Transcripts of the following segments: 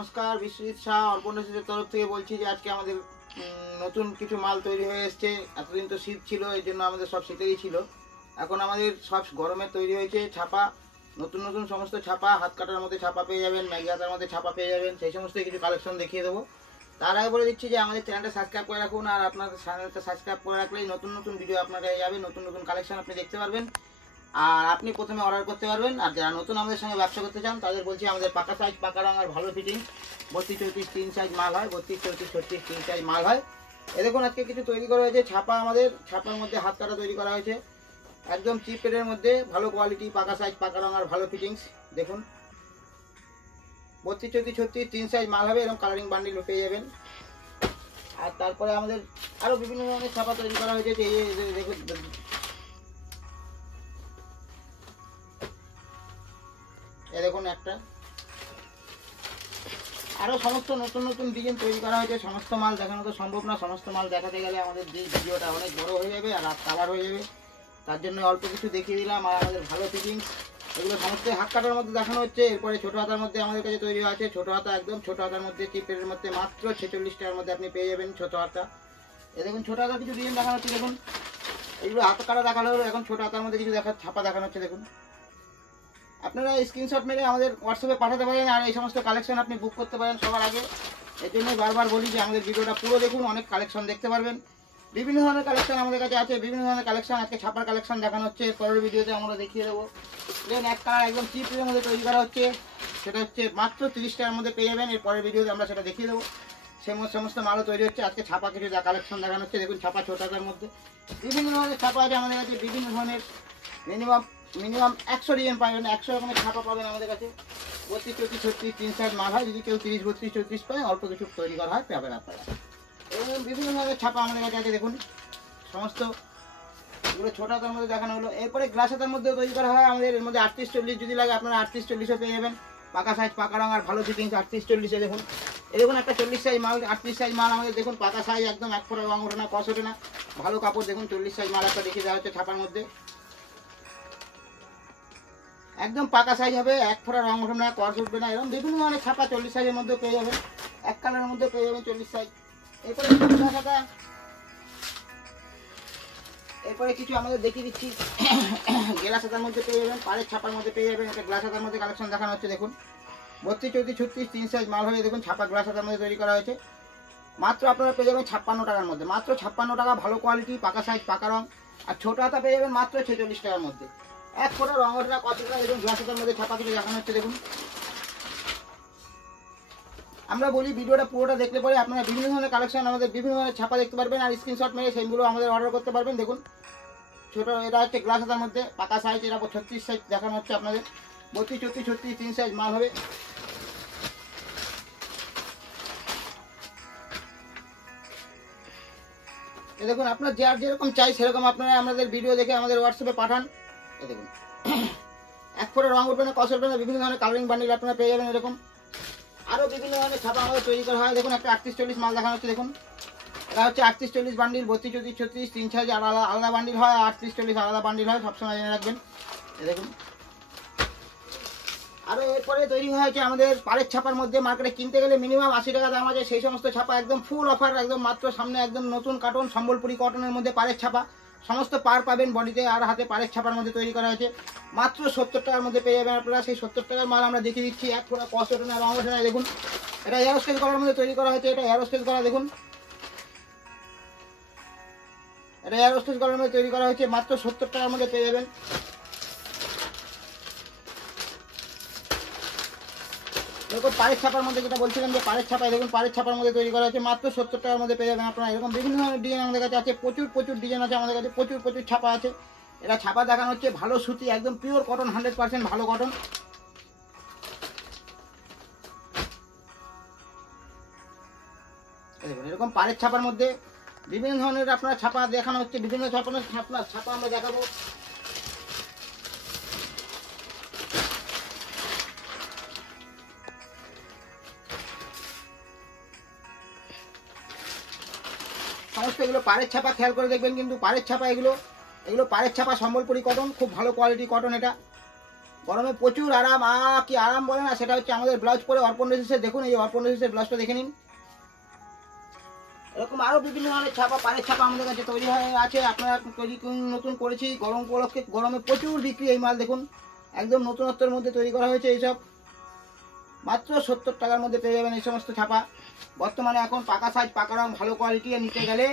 নমস্কার, বিশ্বজিৎ শাহ অর্পণের তরফ থেকে বলছি যে আজকে আমাদের নতুন কিছু মাল তৈরি হয়ে এসছে। এতদিন তো শীত ছিল, এই জন্য আমাদের সব শীতেই ছিল। এখন আমাদের সব গরমে তৈরি হয়েছে ছাপা, নতুন নতুন সমস্ত ছাপা, হাত কাটার মধ্যে ছাপা পেয়ে যাবেন, ম্যাগি হাতার মধ্যে ছাপা পেয়ে যাবেন। সেই সমস্ত কিছু কালেকশন দেখিয়ে দেবো। তার আগে বলে দিচ্ছি যে আমাদের চ্যানেলটা সাবস্ক্রাইব করে রাখুন, আর আপনার চ্যানেলটা সাবস্ক্রাইব করে রাখলেই নতুন নতুন ভিডিও আপনার কাছে যাবে, নতুন নতুন কালেকশন আপনি দেখতে পারবেন, আর আপনি প্রথমে অর্ডার করতে পারবেন। আর যারা নতুন আমাদের সঙ্গে ব্যবসা করতে চান তাদের বলছি আমাদের পাকা সাইজ, পাকা রঙ আর ভালো ফিটিং 32-34 3 সাইজ মাল হয়, 32-34 3 সাইজ মাল হয়। এ দেখুন আজকে কিছু তৈরি করা হয়েছে ছাপা, আমাদের ছাপার মধ্যে হাত কাটা তৈরি করা হয়েছে একদম চিপ রেটের মধ্যে, ভালো কোয়ালিটি, পাকা সাইজ, পাকা রঙ আর ভালো ফিটিংস। দেখুন 32-34 3 সাইজ মাল হবে, এরকম কালারিং বান্ডিল পেয়ে যাবেন। আর তারপরে আমাদের আরও বিভিন্ন ধরনের ছাপা তৈরি করা হয়েছে। দেখুন দেখুন একটা আরও সমস্ত নতুন নতুন ডিজাইন তৈরি করা হয়েছে। সমস্ত মাল দেখানো তো সম্ভব না, সমস্ত মাল দেখাতে গেলে আমাদের যে ভিডিওটা অনেক বড় হয়ে যাবে আর রাত কালার হয়ে যাবে। তার জন্য অল্প কিছু দেখিয়ে দিলাম। আর আমাদের ভালো ফিটিংস এগুলো সমস্ত হাত কাটার মধ্যে দেখানো হচ্ছে। এরপরে ছোটো হাতার মধ্যে আমাদের কাছে তৈরি আছে ছোটো হাতা, একদম ছোটো হাতার মধ্যে চিপের মধ্যে মাত্র 46 টাকার মধ্যে আপনি পেয়ে যাবেন ছোটো হাতা। এ দেখুন ছোটো হাতার কিছু ডিজাইন দেখানো হচ্ছে। দেখুন এগুলো হাত কাটা দেখানো হলো, এখন ছোটো হাতার মধ্যে কিছু ছাপা দেখানো হচ্ছে। দেখুন আপনারা স্ক্রিনশট মেরে আমাদের হোয়াটসঅ্যাপে পাঠাতে পারেন, আর এই সমস্ত কালেকশন আপনি বুক করতে পারেন সবার আগে। এর জন্যই বারবার বলি যে আমাদের ভিডিওটা পুরো দেখুন, অনেক কালেকশন দেখতে পারবেন। বিভিন্ন ধরনের কালেকশন আমাদের কাছে আছে, বিভিন্ন ধরনের কালেকশন। আজকে ছাপার কালেকশন দেখানো হচ্ছে, পরের ভিডিওতে আমরা দেখিয়ে দেবো। দেখুন এক কালার একদম চিপের মধ্যে তৈরি করা হচ্ছে, সেটা হচ্ছে মাত্র 30 টাকার মধ্যে পেয়ে যাবেন। এর পরের ভিডিওতে আমরা সেটা দেখিয়ে দেবো। সমস্ত মালও তৈরি হচ্ছে। আজকে ছাপা কিছু কালেকশন দেখানো হচ্ছে। দেখুন ছাপা ছোট টাকার মধ্যে বিভিন্ন ধরনের ছাপা আছে আমাদের কাছে, বিভিন্ন ধরনের মিনিমাম 100 ডিজাইন পাবেন, 100 রকমের ছাপা পাবেন আমাদের কাছে। 32-34 3 সাইজ মাল হয়, যদি কেউ 30-32-34 পায় অল্প কিছু তৈরি করা হয় পাবেন আপনারা। এবং বিভিন্ন ধরনের ছাপা আমাদের কাছে আছে। দেখুন সমস্ত এগুলো ছোটো হাতার মধ্যে দেখানো হলো। এরপরে গ্লাস হাতার মধ্যেও তৈরি করা হয় আমাদের। এর মধ্যে 38-40 যদি লাগে আপনারা 38-40ও পেয়ে যাবেন, পাকা সাইজ, পাকা রঙ আর ভালো ফিটিংস 38-40। দেখুন দেখুন একটা 40 সাইজ মাল, 38 সাইজ মাল আমাদের। দেখুন পাকা সাইজ, একদম এক ফোঁটা রঙ ওঠে না, কষ ওঠে না, ভালো কাপড়। দেখুন 40 সাইজ মাল একটা দেখিয়ে দেওয়া হচ্ছে ছাপার মধ্যে, একদম পাকা সাইজ হবে, এক ফোঁটা রঙ ওঠে না, কষ উঠবে না। এরকম বিভিন্ন ধরনের ছাপা 40 সাইজের মধ্যে পেয়ে যাবেন, এক কালারের মধ্যে পেয়ে যাবেন 40 সাইজ। এরপরে কিছু আমাদের দেখিয়ে দিচ্ছি গ্লাস হাতার মধ্যে পেয়ে যাবেন, পাড়ের ছাপার মধ্যে পেয়ে যাবেন। একটা গ্লাস হাতার মধ্যে কালেকশন দেখানো হচ্ছে। দেখুন 32-34 3 সাইজ মাল হয়ে দেখুন ছাপা গ্লাস হাতার মধ্যে তৈরি করা হয়েছে। মাত্র আপনারা পেয়ে যাবেন 56 টাকার মধ্যে, মাত্র 56 টাকা, ভালো কোয়ালিটি, পাকা সাইজ, পাকা রঙ। আর ছোটো হাতা পেয়ে যাবেন মাত্র 46 টাকার মধ্যে, এক ফোঁটা রঙ ওঠে না, কত টাকা। দেখুন গ্লাস হাতার মধ্যে ছাপা কিছু দেখানো হচ্ছে। দেখুন আমরা বলি ভিডিওটা পুরোটা দেখলে পরে আপনারা বিভিন্ন ধরনের কালেকশন, আমাদের বিভিন্ন ধরনের ছাপা দেখতে পারবেন, আর স্ক্রিনশট মেরে সেইগুলো আমাদের অর্ডার করতে পারবেন। দেখুন ছোটো এটা হচ্ছে গ্লাস হাতার মধ্যে পাকা সাইজ, এটা 36 সাইজ দেখানো হচ্ছে আপনাদের। 32-34 3 সাইজ মাল হবে। এ দেখুন আপনার যার যেরকম চাই সেরকম আপনারা আমাদের ভিডিও দেখে আমাদের হোয়াটসঅ্যাপে পাঠান। এ দেখুন এক ফোঁটা রঙ উঠবে না, কষ উঠবে না, বিভিন্ন ধরনের কালারিং বান্ডিল আপনারা পেয়ে যাবেন। এরকম আরও বিভিন্ন ধরনের ছাপা আমাদের তৈরি করা হয়। দেখুন একটা 38-40 মাল দেখানো হচ্ছে। দেখুন এটা হচ্ছে 38-40 বান্ডিল, 32-34 3 সাইজ আলাদা আলাদা বান্ডিল হয়, 38-40 আলাদা বান্ডিল হয়, সবসময় জেনে রাখবেন। দেখুন আরও এরপরে তৈরি হয়েছে আমাদের পাড়ের ছাপার মধ্যে। মার্কেটে কিনতে গেলে মিনিমাম 80 টাকা দাম আছে, সেই সমস্ত ছাপা একদম ফুল অফার, একদম মাত্র সামনে একদম নতুন কার্টন সম্বলপুরি কটনের মধ্যে পাড়ের ছাপা, সমস্ত পার পাবেন বডিতে আর হাতে, পাড়ের ছাপার মধ্যে তৈরি করা হয়েছে। মাত্র 70 টাকার মধ্যে পেয়ে যাবেন আপনারা। সেই 70 টাকার মাল আমরা দেখিয়ে দিচ্ছি, এক ফোঁটা কষ ওঠে না, রঙ ওঠে না। দেখুন এটা এয়ারোস্টেজ করার মধ্যে তৈরি করা হয়েছে, এটা এয়ারোস্টেজ করা। দেখুন এটা এয়ারোস্টেজ করার মধ্যে তৈরি করা হয়েছে, মাত্র 70 টাকার মধ্যে পেয়ে যাবেন। দেখুন পাড়ের ছাপার মধ্যে যেটা বলছিলাম যে পাড়ের ছাপায়, দেখুন পাড়ের ছাপার মধ্যে তৈরি করা হয়েছে, মাত্র 70 টাকার মধ্যে পেয়ে যাবেন আপনারা। এরকম বিভিন্ন ধরনের ডিজাইন আমাদের কাছে আছে, প্রচুর ডিজাইন আছে আমাদের কাছে, প্রচুর ছাপা আছে। এটা ছাপা দেখানো হচ্ছে ভালো সুতি, একদম পিওর কটন, 100% ভালো কটন। দেখুন এরকম পাড়ের ছাপার মধ্যে বিভিন্ন ধরনের আপনার ছাপা দেখানো হচ্ছে, বিভিন্ন ধরনের ছাপা আমরা দেখাবো। সমস্ত এগুলো পাড়ের ছাপা, খেয়াল করে দেখবেন কিন্তু পাড়ের ছাপা, এগুলো পাড়ের ছাপা সম্বলপুরি কটন, খুব ভালো কোয়ালিটি কটন এটা। গরমে প্রচুর আরাম। কি আরাম বলে না, সেটা হচ্ছে আমাদের ব্লাউজ পরে অর্পণ ড্রেসেসে। দেখুন এই অর্পণ ড্রেসেসের ব্লাউজটা দেখে নিন। এরকম আরও বিভিন্ন ধরনের ছাপা, পাড়ের ছাপা আমাদের কাছে তৈরি হয়ে আছে। আপনারা তৈরি নতুন করেছি গরম উপলক্ষে। গরমে প্রচুর বিক্রি এই মাল। দেখুন একদম নতুনত্বের মধ্যে তৈরি করা হয়েছে এইসব। মাত্র 70 টাকার মধ্যে পেয়ে যাবেন এই সমস্ত ছাপা। বর্তমানে এখন পাকা সাইজ, পাকা রং, ভালো কোয়ালিটি নিতে গেলে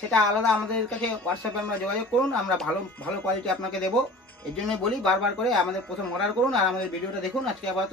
সেটা আলাদা। আমাদের কাছে হোয়াটসঅ্যাপে আমরা যোগাযোগ করুন, আমরা ভালো কোয়ালিটি আপনাকে দেবো। এর জন্য বলি বারবার করে আমাদের প্রথম অর্ডার করুন আর আমাদের ভিডিওটা দেখুন। আজকে আপাতত